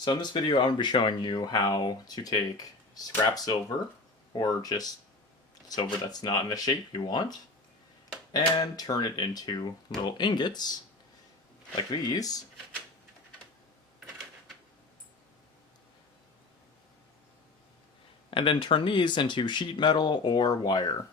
So in this video, I'm going to be showing you how to take scrap silver, or just silver that's not in the shape you want, and turn it into little ingots, like these. And then turn these into sheet metal or wire.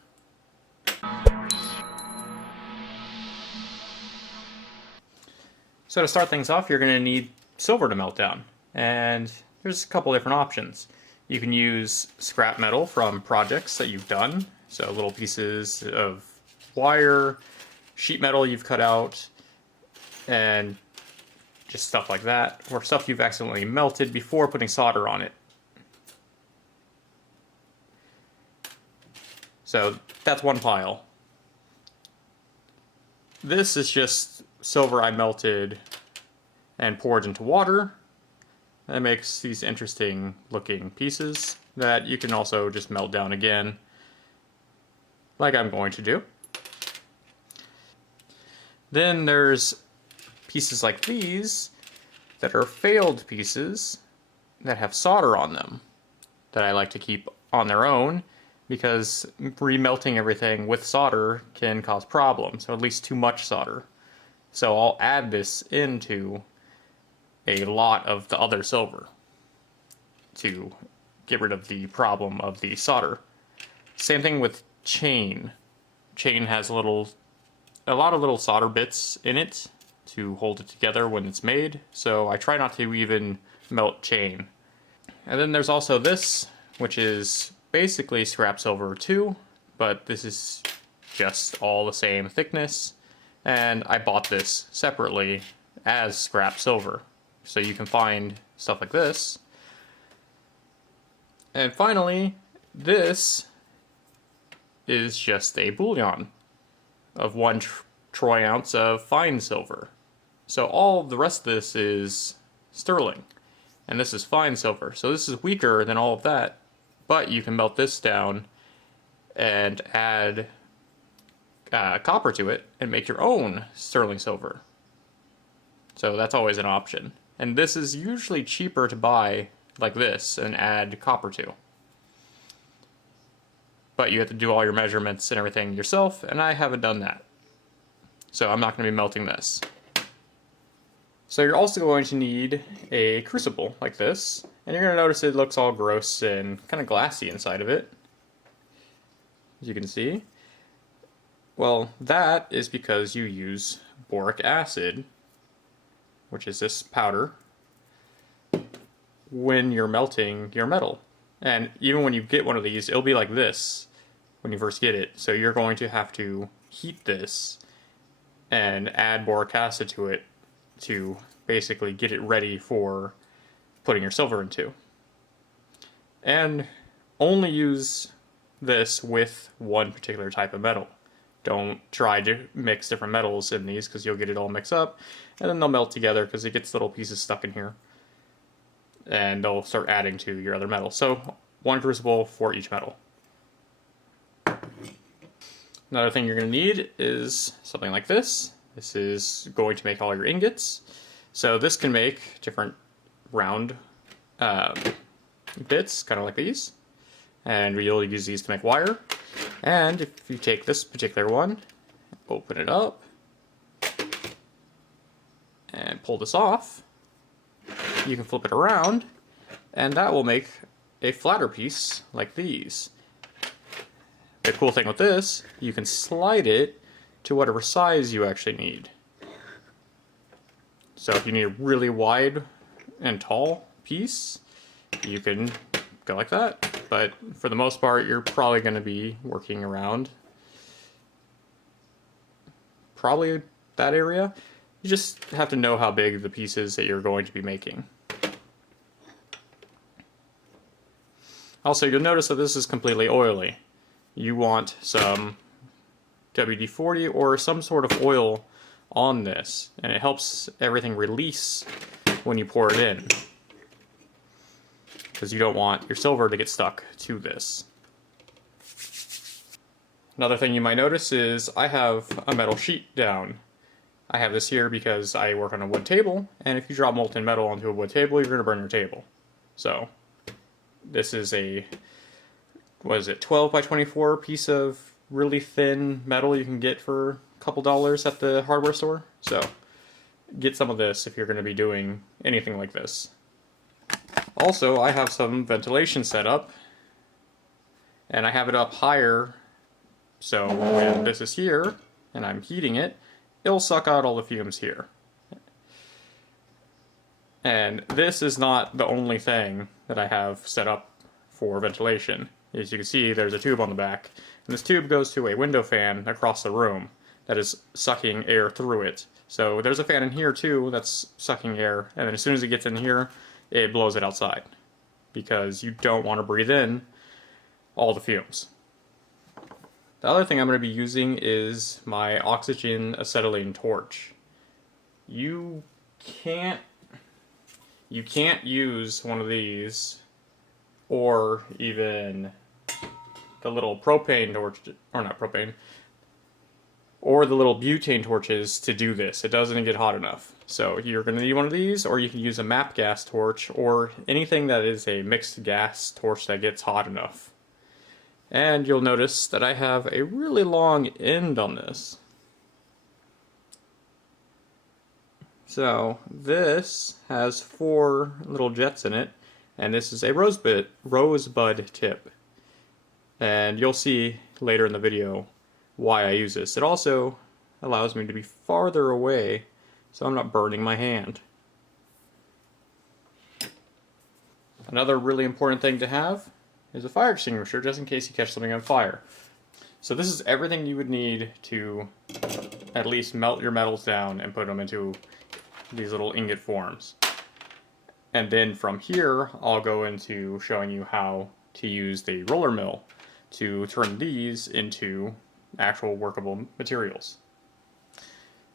So to start things off, you're going to need silver to melt down. And there's a couple different options. You can use scrap metal from projects that you've done. So little pieces of wire, sheet metal you've cut out, and just stuff like that. Or stuff you've accidentally melted before putting solder on it. So that's one pile. This is just silver I melted and poured into water. That makes these interesting looking pieces that you can also just melt down again, like I'm going to do. Then there's pieces like these that are failed pieces that have solder on them that I like to keep on their own, because remelting everything with solder can cause problems, or at least too much solder. So I'll add this into a lot of the other silver to get rid of the problem of the solder. Same thing with chain. Chain has a lot of little solder bits in it to hold it together when it's made, so I try not to even melt chain. And then there's also this, which is basically scrap silver too, but this is just all the same thickness, and I bought this separately as scrap silver. So you can find stuff like this. And finally, this is just a bullion of 1 troy ounce of fine silver. So all the rest of this is sterling, and this is fine silver. So this is weaker than all of that, but you can melt this down and add copper to it and make your own sterling silver. So that's always an option. And this is usually cheaper to buy like this and add copper to. But you have to do all your measurements and everything yourself, and I haven't done that. So I'm not going to be melting this. So you're also going to need a crucible like this, and you're going to notice it looks all gross and kind of glassy inside of it, as you can see. Well, that is because you use boric acid, which is this powder, when you're melting your metal. And even when you get one of these, it'll be like this when you first get it. So you're going to have to heat this and add boric acid to it to basically get it ready for putting your silver into. And only use this with one particular type of metal. Don't try to mix different metals in these, because you'll get it all mixed up, and then they'll melt together because it gets little pieces stuck in here. And they'll start adding to your other metal. So 1 crucible for each metal. Another thing you're going to need is something like this. This is going to make all your ingots. So this can make different round bits, kind of like these. And you'll use these to make wire. And if you take this particular one, open it up, and pull this off, you can flip it around, and that will make a flatter piece like these. The cool thing with this, you can slide it to whatever size you actually need. So if you need a really wide and tall piece, you can go like that. But for the most part, you're probably going to be working around probably that area. You just have to know how big the piece is that you're going to be making. Also, you'll notice that this is completely oily. You want some WD-40 or some sort of oil on this, and it helps everything release when you pour it in, because you don't want your silver to get stuck to this. Another thing you might notice is I have a metal sheet down, I have this here because I work on a wood table, and if you drop molten metal onto a wood table, you're going to burn your table. So this is a, what is it, 12 by 24 piece of really thin metal you can get for a couple dollars at the hardware store. So get some of this if you're going to be doing anything like this. Also, I have some ventilation set up, and I have it up higher, so when this is here and I'm heating it, it'll suck out all the fumes here. And this is not the only thing that I have set up for ventilation. As you can see, there's a tube on the back, and this tube goes to a window fan across the room that is sucking air through it. So there's a fan in here too that's sucking air, and then as soon as it gets in here, it blows it outside, because you don't want to breathe in all the fumes. The other thing I'm going to be using is my oxygen acetylene torch. You can't use one of these, or even the little propane torch, or not propane, or the little butane torches to do this. It doesn't get hot enough. So you're going to need one of these, or you can use a MAP gas torch, or anything that is a mixed gas torch that gets hot enough. And you'll notice that I have a really long end on this. So this has 4 little jets in it, and this is a rosebud tip. And you'll see later in the video why I use this. It also allows me to be farther away, so I'm not burning my hand. Another really important thing to have is a fire extinguisher, just in case you catch something on fire. So this is everything you would need to at least melt your metals down and put them into these little ingot forms. And then from here, I'll go into showing you how to use the roller mill to turn these into actual workable materials.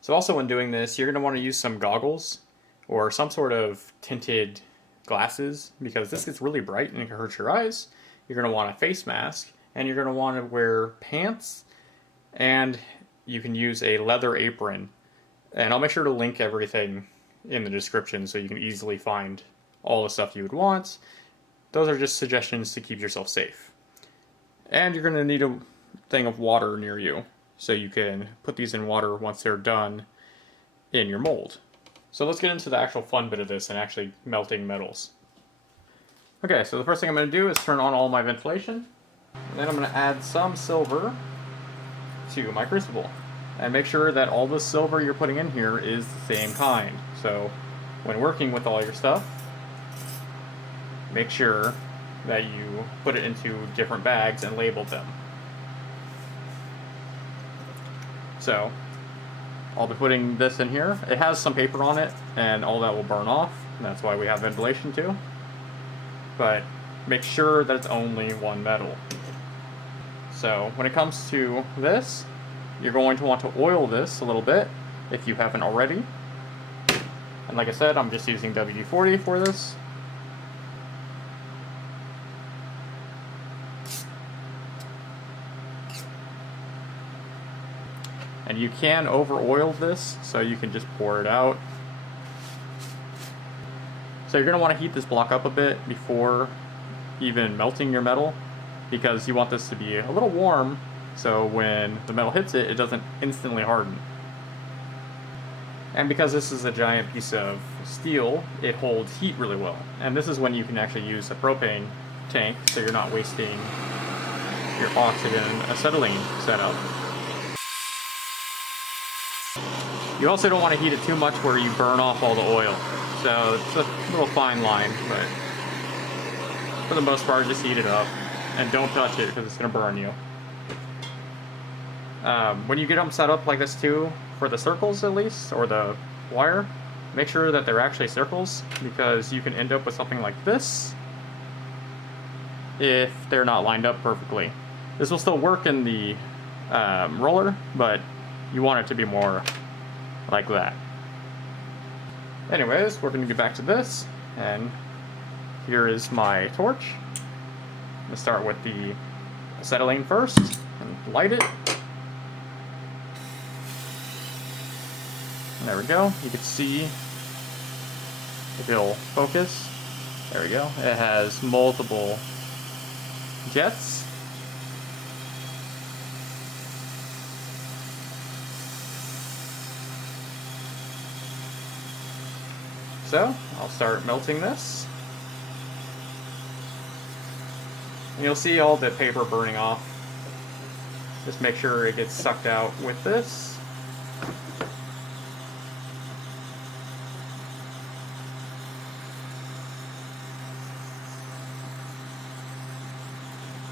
So also when doing this, you're going to want to use some goggles or some sort of tinted glasses, because this gets really bright and it can hurt your eyes. You're going to want a face mask, and you're going to want to wear pants, and you can use a leather apron. And I'll make sure to link everything in the description so you can easily find all the stuff you would want. Those are just suggestions to keep yourself safe. And you're going to need a thing of water near you, so you can put these in water once they're done in your mold. So let's get into the actual fun bit of this and actually melting metals. Okay, so the first thing I'm going to do is turn on all my ventilation, and then I'm going to add some silver to my crucible. And make sure that all the silver you're putting in here is the same kind. So when working with all your stuff, make sure that you put it into different bags and label them. So I'll be putting this in here. It has some paper on it, and all that will burn off, and that's why we have ventilation too. But make sure that it's only one metal. So when it comes to this, you're going to want to oil this a little bit if you haven't already. And like I said, I'm just using WD-40 for this. And you can over oil this, so you can just pour it out. So you're going to want to heat this block up a bit before even melting your metal, because you want this to be a little warm, so when the metal hits it, it doesn't instantly harden. And because this is a giant piece of steel, it holds heat really well. And this is when you can actually use a propane tank, so you're not wasting your oxygen acetylene setup. You also don't want to heat it too much where you burn off all the oil. So it's a little fine line, but for the most part, just heat it up. And don't touch it, because it's going to burn you. When you get them set up like this too, for the circles at least, or the wire, make sure that they're actually circles, because you can end up with something like this if they're not lined up perfectly. This will still work in the roller, but you want it to be more like that. Anyways, we're going to get back to this, and here is my torch. I'm going to start with the acetylene first, and light it. There we go. You can see if it'll focus. There we go. It has multiple jets. So, I'll start melting this. And you'll see all the paper burning off. Just make sure it gets sucked out with this.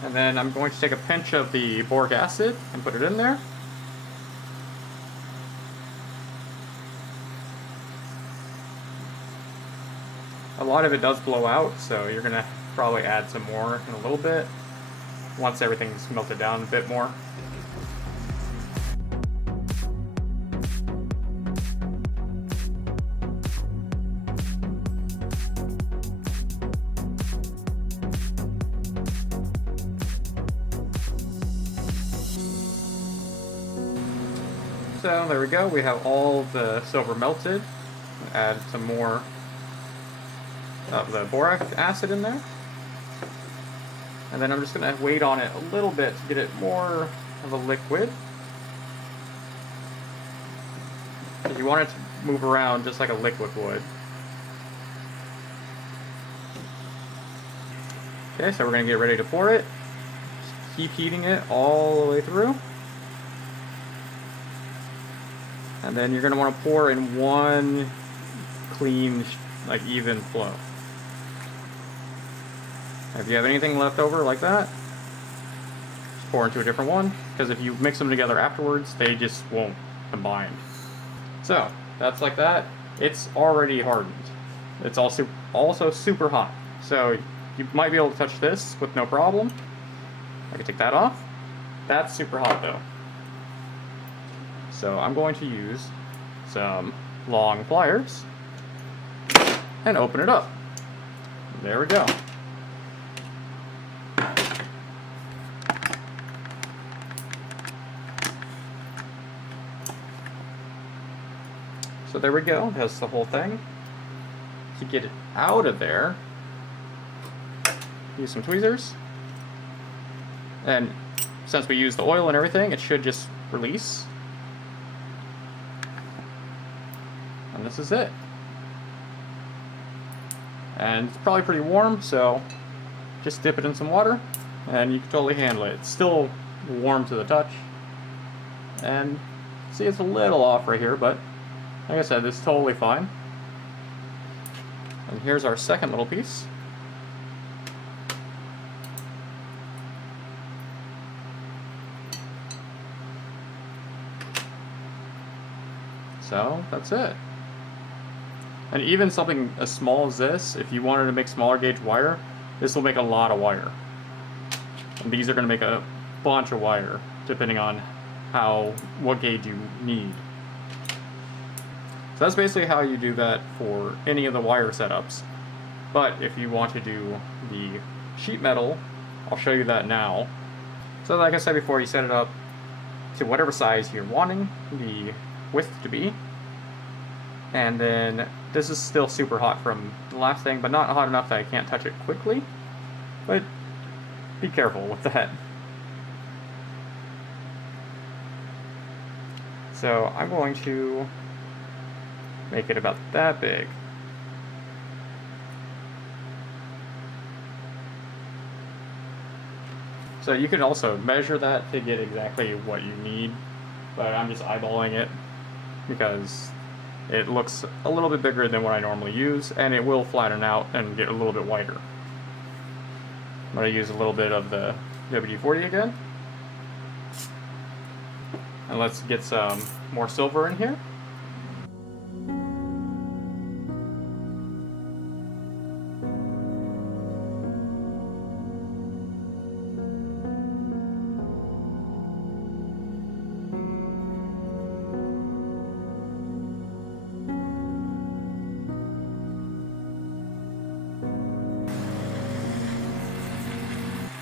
And then I'm going to take a pinch of the boric acid and put it in there. A lot of it does blow out, so you're going to probably add some more in a little bit once everything's melted down a bit more. So there we go, we have all the silver melted. Add some more of the boric acid in there. And then I'm just going to wait on it a little bit to get it more of a liquid. You want it to move around just like a liquid would. Okay, so we're going to get ready to pour it. Just keep heating it all the way through. And then you're going to want to pour in one clean, like even flow. If you have anything left over like that, just pour into a different one, because if you mix them together afterwards, they just won't combine. So, that's like that. It's already hardened. It's also super hot. So, you might be able to touch this with no problem. I can take that off. That's super hot though. So, I'm going to use some long pliers and open it up. There we go. So there we go, that's the whole thing. To get it out of there, use some tweezers. And since we used the oil and everything, it should just release. And this is it. And it's probably pretty warm, so just dip it in some water and you can totally handle it. It's still warm to the touch. And see, it's a little off right here, but like I said, it's totally fine. And here's our second little piece. So, that's it. And even something as small as this, if you wanted to make smaller gauge wire, this will make a lot of wire. And these are going to make a bunch of wire, depending on what gauge you need. So that's basically how you do that for any of the wire setups. But if you want to do the sheet metal, I'll show you that now. So like I said before, you set it up to whatever size you're wanting the width to be. And then this is still super hot from the last thing, but not hot enough that I can't touch it quickly. But be careful with that. So I'm going to make it about that big. So you can also measure that to get exactly what you need, but I'm just eyeballing it because it looks a little bit bigger than what I normally use, and it will flatten out and get a little bit wider. I'm going to use a little bit of the WD-40 again. And let's get some more silver in here.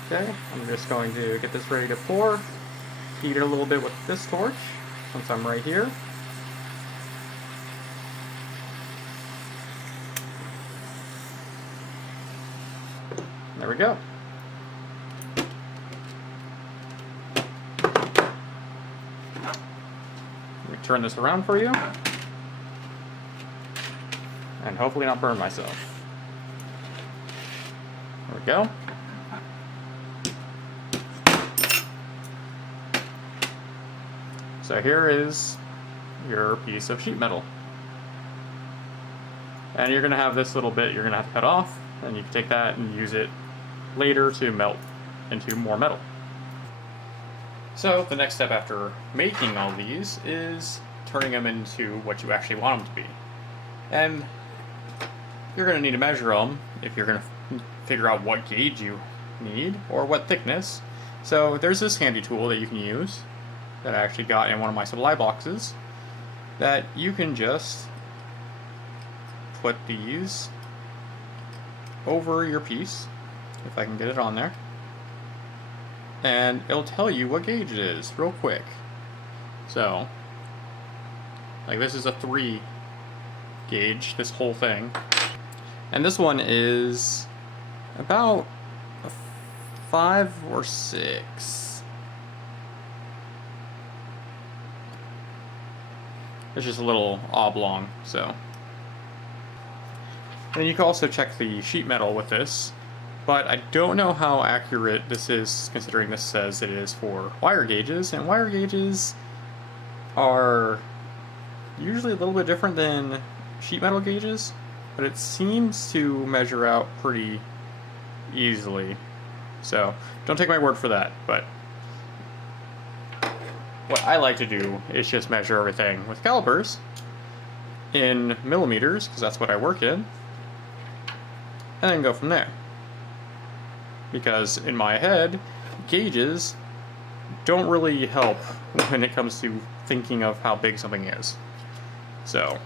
Okay, I'm just going to get this ready to pour. Heat it a little bit with this torch, since I'm right here. There we go. Let me turn this around for you. And hopefully not burn myself. There we go. So here is your piece of sheet metal. And you're going to have this little bit you're going to have to cut off, and you can take that and use it later to melt into more metal. So the next step after making all these is turning them into what you actually want them to be. And you're going to need to measure them if you're going to figure out what gauge you need or what thickness. So there's this handy tool that you can use that I actually got in one of my supply boxes that you can just put these over your piece, if I can get it on there, and it'll tell you what gauge it is real quick. So, like this is a 3 gauge, this whole thing, and this one is about a 5 or 6. It's just a little oblong, so. And you can also check the sheet metal with this, but I don't know how accurate this is considering this says it is for wire gauges, and wire gauges are usually a little bit different than sheet metal gauges, but it seems to measure out pretty easily. So don't take my word for that, but what I like to do is just measure everything with calipers in millimeters, because that's what I work in, and then go from there. Because in my head, gauges don't really help when it comes to thinking of how big something is. So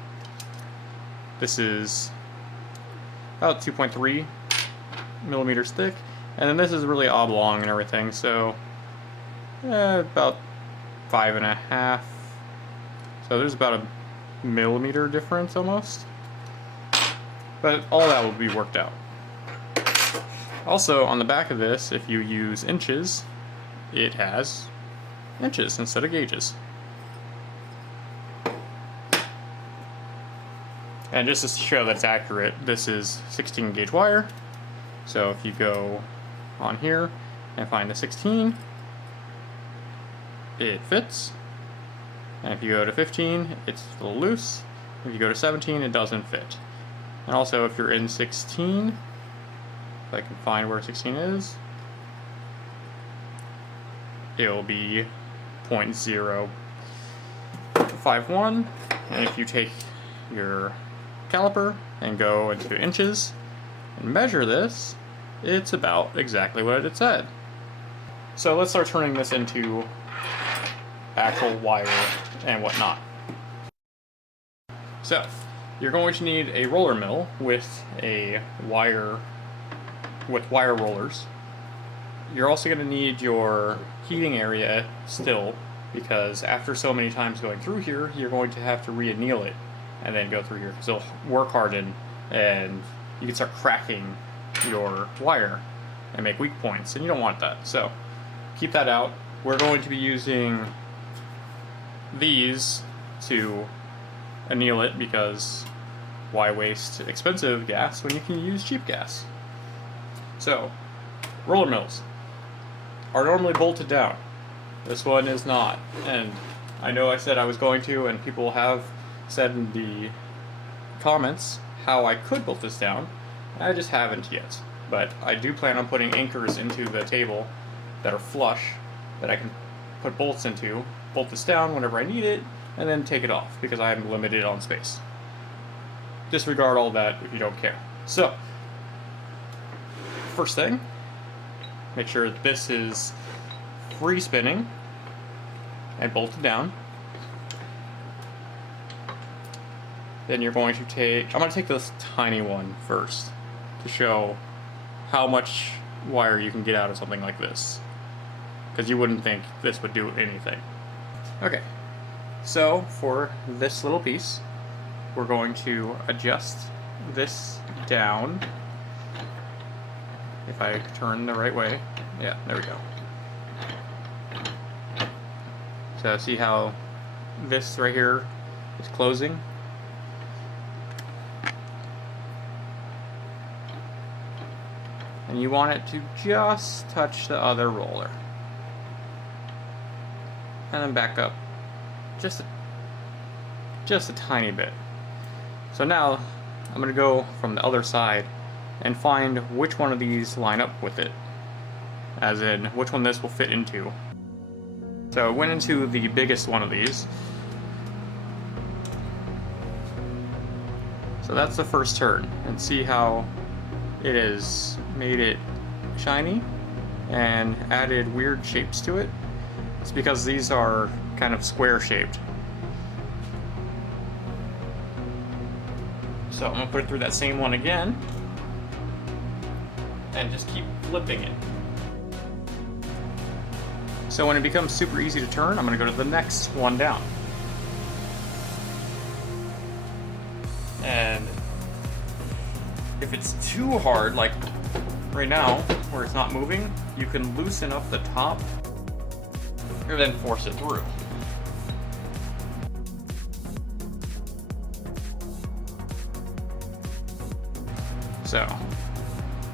this is about 2.3 millimeters thick, and then this is really oblong and everything, so about 5.5. So there's about a millimeter difference almost. But all that will be worked out. Also, on the back of this, if you use inches, it has inches instead of gauges. And just to show that it's accurate, this is 16 gauge wire. So if you go on here and find the 16, it fits. And if you go to 15, it's a little loose. If you go to 17, it doesn't fit. And also, if you're in 16, if I can find where 16 is, it'll be 0.051. And if you take your caliper and go into inches and measure this, it's about exactly what it said. So let's start turning this into actual wire and whatnot. So you're going to need a roller mill with wire rollers. You're also going to need your heating area still, because after so many times going through here, you're going to have to re-anneal it and then go through here, because it'll work harden and you can start cracking your wire and make weak points, and you don't want that. So keep that out. We're going to be using these to anneal it, because why waste expensive gas when you can use cheap gas? So, roller mills are normally bolted down. This one is not, and I know I said I was going to, and people have said in the comments how I could bolt this down. I just haven't yet, but I do plan on putting anchors into the table that are flush that I can put bolts into, bolt this down whenever I need it, and then take it off, because I am limited on space. Disregard all that if you don't care. So, first thing, make sure this is free spinning and bolted down. Then you're going to I'm going to take this tiny one first to show how much wire you can get out of something like this, because you wouldn't think this would do anything. Okay, so for this little piece, we're going to adjust this down if I turn the right way. Yeah, there we go. So see how this right here is closing? And you want it to just touch the other roller. And then back up just a tiny bit. So now I'm going to go from the other side and find which one of these line up with it. As in, which one this will fit into. So it went into the biggest one of these. So that's the first turn. And see how it has made it shiny and added weird shapes to it? It's because these are kind of square shaped. So I'm going to put it through that same one again and just keep flipping it. So when it becomes super easy to turn, I'm going to go to the next one down. And if it's too hard, like right now, where it's not moving, you can loosen up the top and then force it through. So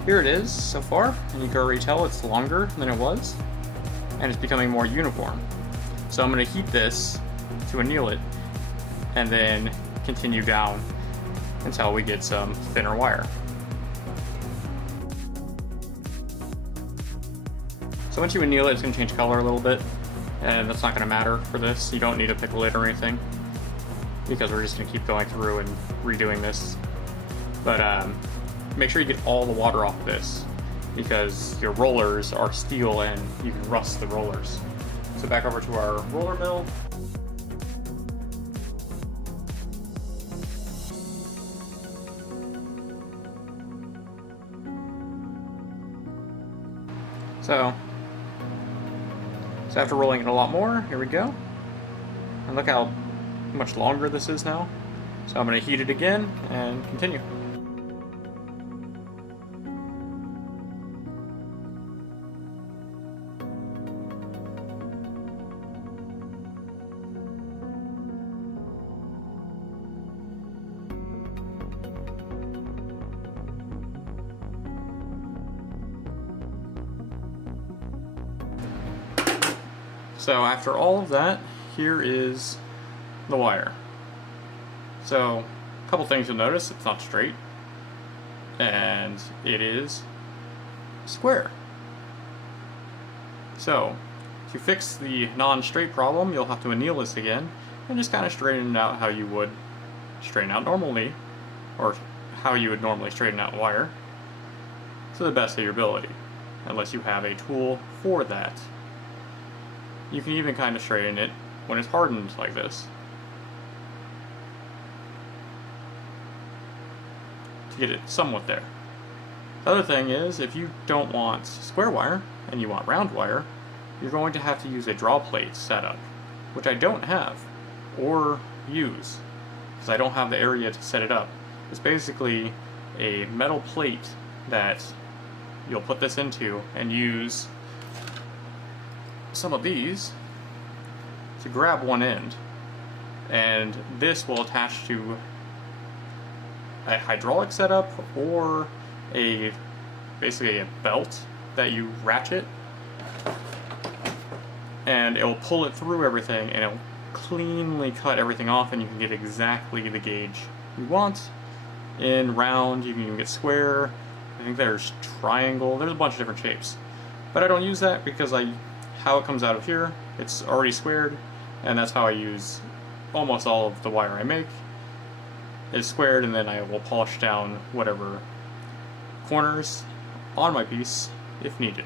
here it is so far, and you can already tell it's longer than it was, and it's becoming more uniform. So I'm going to heat this to anneal it, and then continue down until we get some thinner wire. So once you anneal it, it's going to change color a little bit, and that's not going to matter for this. You don't need to pick a lid or anything, because we're just going to keep going through and redoing this. But make sure you get all the water off this, because your rollers are steel and you can rust the rollers. So back over to our roller mill. So after rolling it a lot more, here we go. And look how much longer this is now. So I'm going to heat it again and continue. So after all of that, here is the wire. So a couple things you'll notice: it's not straight, and it is square. So to fix the non-straight problem, you'll have to anneal this again and just kind of straighten it out how you would straighten out normally, or how you would normally straighten out wire, to the best of your ability, unless you have a tool for that. You can even kind of straighten it when it's hardened like this, to get it somewhat there. The other thing is, if you don't want square wire and you want round wire, you're going to have to use a draw plate setup, which I don't have or use because I don't have the area to set it up. It's basically a metal plate that you'll put this into and use some of these to grab one end, and this will attach to a hydraulic setup or basically a belt that you ratchet, and it will pull it through everything and it'll cleanly cut everything off, and you can get exactly the gauge you want. In round, you can even get square. I think there's triangle, there's a bunch of different shapes, but I don't use that because how it comes out of here, it's already squared, and that's how I use almost all of the wire I make, is squared, and then I will polish down whatever corners on my piece if needed.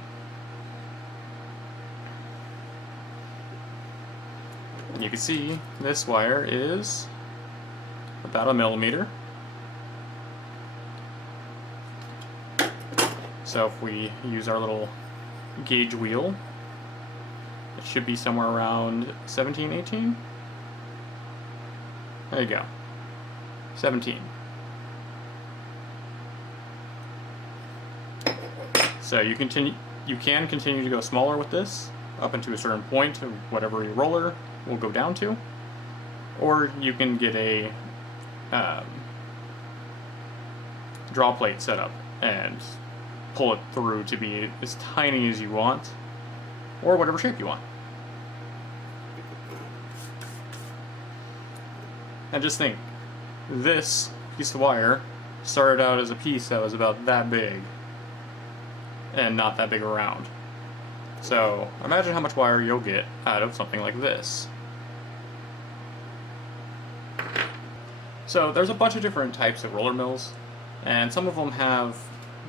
And you can see this wire is about 1 millimeter. So if we use our little gauge wheel, it should be somewhere around 17, 18. There you go. 17. So you can continue to go smaller with this up into a certain point of whatever your roller will go down to, or you can get a draw plate set up and pull it through to be as tiny as you want, or whatever shape you want. And just think, this piece of wire started out as a piece that was about that big and not that big around. So imagine how much wire you'll get out of something like this. So there's a bunch of different types of roller mills, and some of them have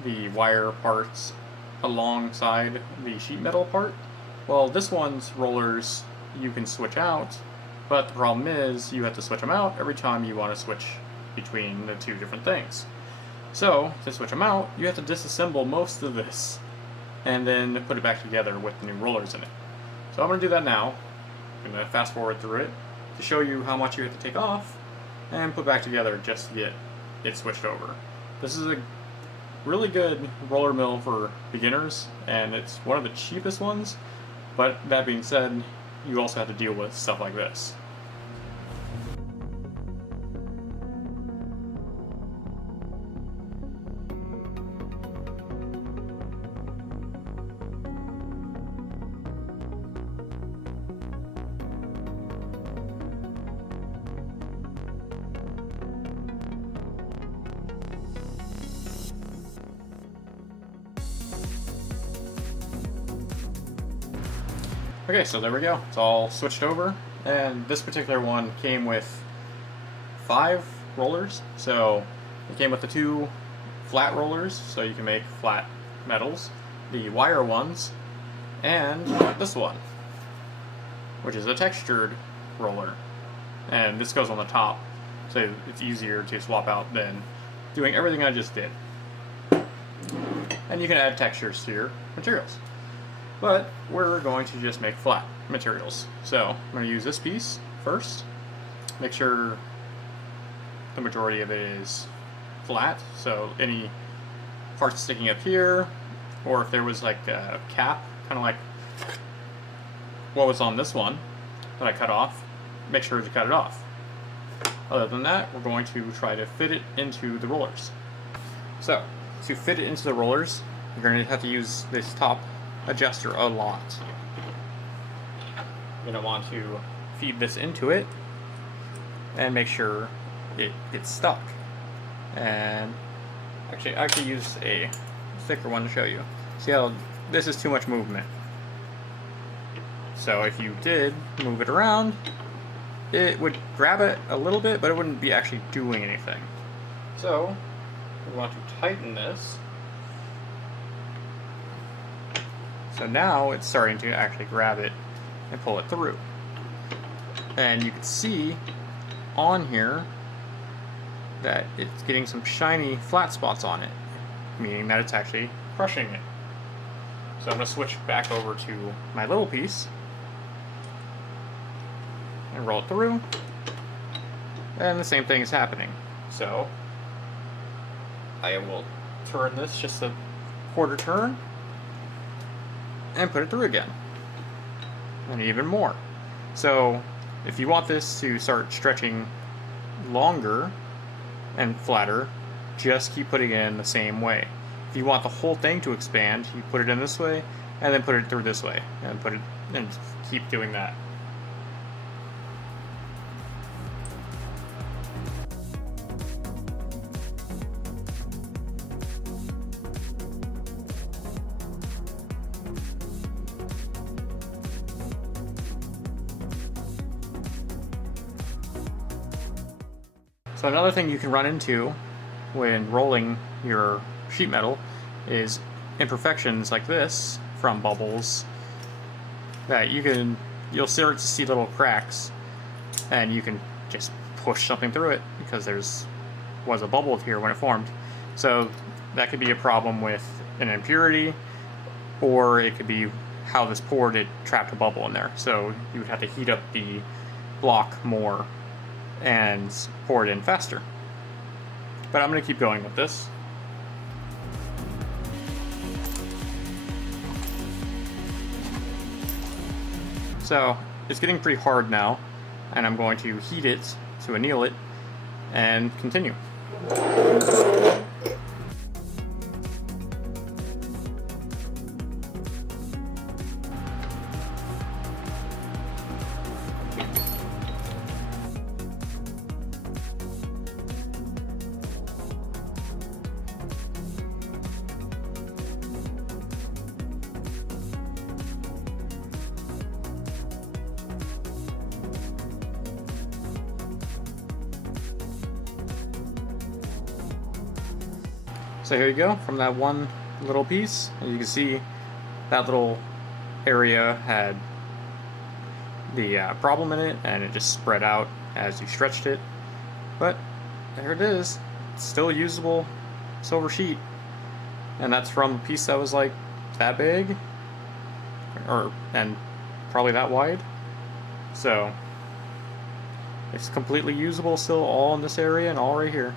the wire parts alongside the sheet metal part. Well, this one's rollers you can switch out, but the problem is you have to switch them out every time you want to switch between the two different things. So to switch them out, you have to disassemble most of this and then put it back together with the new rollers in it. So I'm going to do that now. I'm going to fast forward through it to show you how much you have to take off and put back together just to get it switched over. This is a really good roller mill for beginners, and it's one of the cheapest ones, but that being said, you also have to deal with stuff like this. Okay, so there we go. It's all switched over, and this particular one came with 5 rollers. So it came with the 2 flat rollers, so you can make flat metals, the wire ones, and this one, which is a textured roller. And this goes on the top, so it's easier to swap out than doing everything I just did. And you can add textures to your materials. But we're going to just make flat materials. So I'm going to use this piece first. Make sure the majority of it is flat. So any parts sticking up here, or if there was like a cap, kind of like what was on this one that I cut off, make sure to cut it off. Other than that, we're going to try to fit it into the rollers. So to fit it into the rollers, you're going to have to use this top adjuster a lot. You're going to want to feed this into it and make sure it gets stuck. And actually, I could use a thicker one to show you. See how this is too much movement. So if you did move it around, it would grab it a little bit, but it wouldn't be actually doing anything. So we want to tighten this. So now it's starting to actually grab it and pull it through. And you can see on here that it's getting some shiny flat spots on it, meaning that it's actually crushing it. So I'm going to switch back over to my little piece and roll it through, and the same thing is happening. So I will turn this just a quarter turn and put it through again, and even more. So if you want this to start stretching longer and flatter, just keep putting it in the same way. If you want the whole thing to expand, you put it in this way and then put it through this way and put it and keep doing that. So another thing you can run into when rolling your sheet metal is imperfections like this from bubbles that you'll start to see little cracks, and you can just push something through it because was a bubble here when it formed. So that could be a problem with an impurity, or it could be how this poured, it trapped a bubble in there. So you would have to heat up the block more and pour it in faster. But I'm going to keep going with this. So it's getting pretty hard now, and I'm going to heat it to anneal it and continue. So here you go, from that one little piece. As you can see, that little area had the problem in it, and it just spread out as you stretched it. But there it is. It's still a usable silver sheet. And that's from a piece that was like that big, and probably that wide. So it's completely usable still, all in this area and all right here.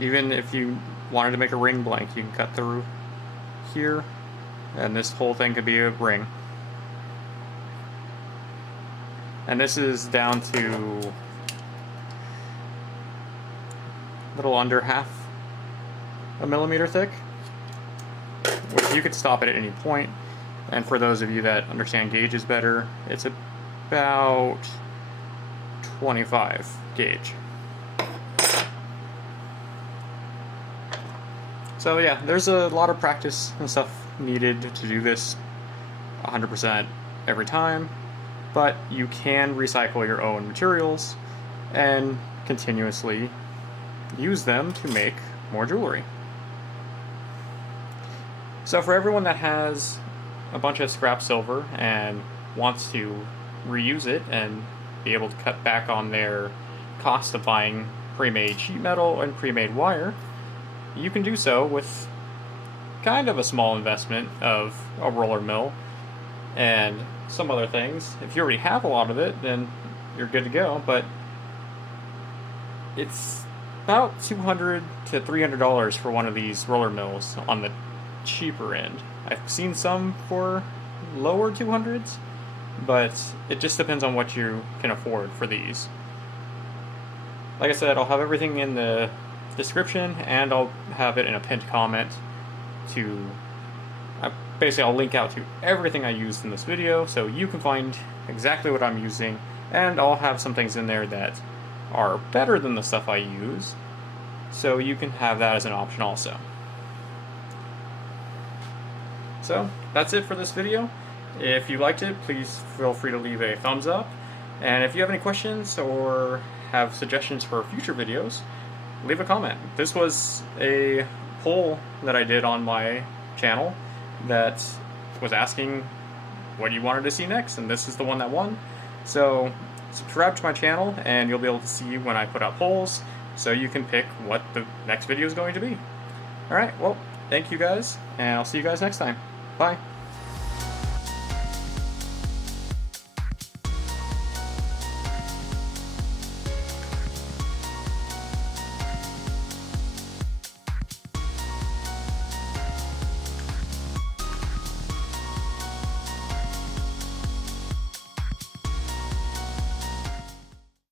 Even if you wanted to make a ring blank, you can cut through here, and this whole thing could be a ring. And this is down to a little under half a millimeter thick, which you could stop at any point. And for those of you that understand gauges better, it's about 25 gauge. So yeah, there's a lot of practice and stuff needed to do this 100% every time, but you can recycle your own materials and continuously use them to make more jewelry. So for everyone that has a bunch of scrap silver and wants to reuse it and be able to cut back on their cost of buying pre-made sheet metal and pre-made wire, you can do so with kind of a small investment of a roller mill and some other things. If you already have a lot of it, then you're good to go, but it's about $200 to $300 for one of these roller mills on the cheaper end. I've seen some for lower 200s, but it just depends on what you can afford for these. Like I said, I'll have everything in the description, and I'll have it in a pinned comment to basically I'll link out to everything I used in this video so you can find exactly what I'm using, and I'll have some things in there that are better than the stuff I use, so you can have that as an option also. So that's it for this video. If you liked it, please feel free to leave a thumbs up, and if you have any questions or have suggestions for future videos, leave a comment. This was a poll that I did on my channel that was asking what you wanted to see next, and this is the one that won. So subscribe to my channel and you'll be able to see when I put out polls, so you can pick what the next video is going to be. Alright, well, thank you guys, and I'll see you guys next time. Bye.